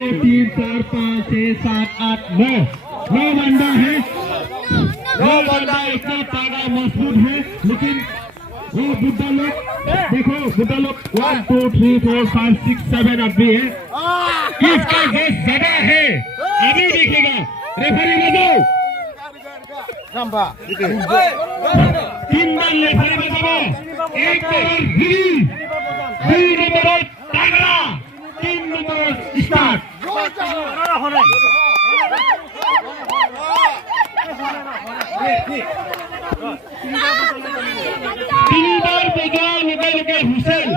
3 4 5 6 7 8 9 9 बंदा है। 9 बंदा इतना तागा मजबूत है, लेकिन वो बुड्ढा लोग देखो, बुड्ढा लोग 1 2 3 4 5 6 7 आदमी है। किसका वेट ज्यादा है अभी देखेगा। रेफरी बजाओ। 3 बार रेफरी बजाओ। 1 नंबर गिरी, 2 नंबर तागड़ा, 3 नंबर स्टार्ट। 3 बार बजाओ लगे हुसैन।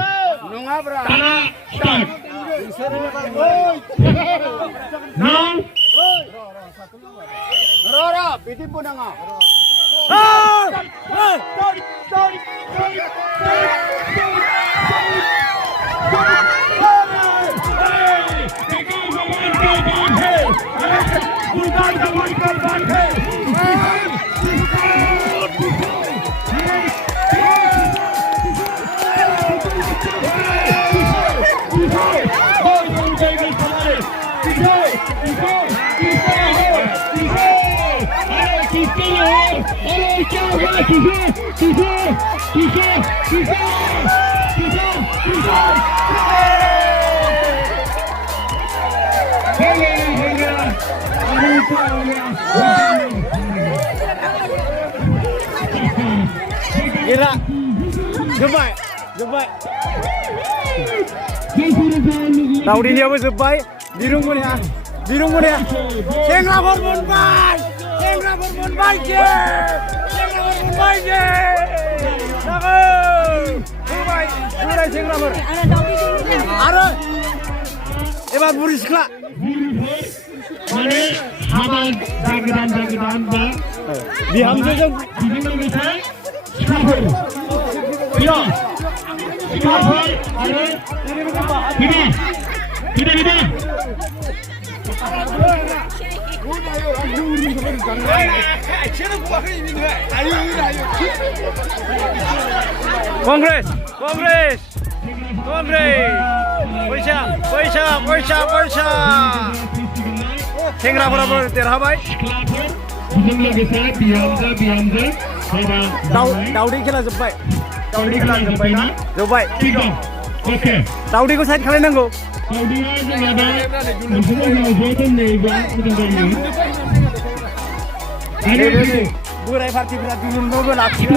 तारा start. Now Rora, piti po na nga. Kira, Dubai. Tahu dia apa Dubai? Dirung mana? Sangra bermunbai je. Bwrai sangra ber. Ara. Ebat buri sekla. Mana haba jagedan ba. Di hamza jeng. Di bisa. Skaffer. Ya. Skaffer. Ara. Tidak. Congress. पैसा. Sangra बराबर देरहाबाय। दाउदै खेला जोब्बाय ना? जोब्बाय। Oke. दाउदैखौ side खालायनांगौ। दाउदैया जोंना दा मोनसे जायगायाव ज' दोननोबा मोजां जायो। Bwrai पार्टिफोरा दिहुननोबो लाखियो।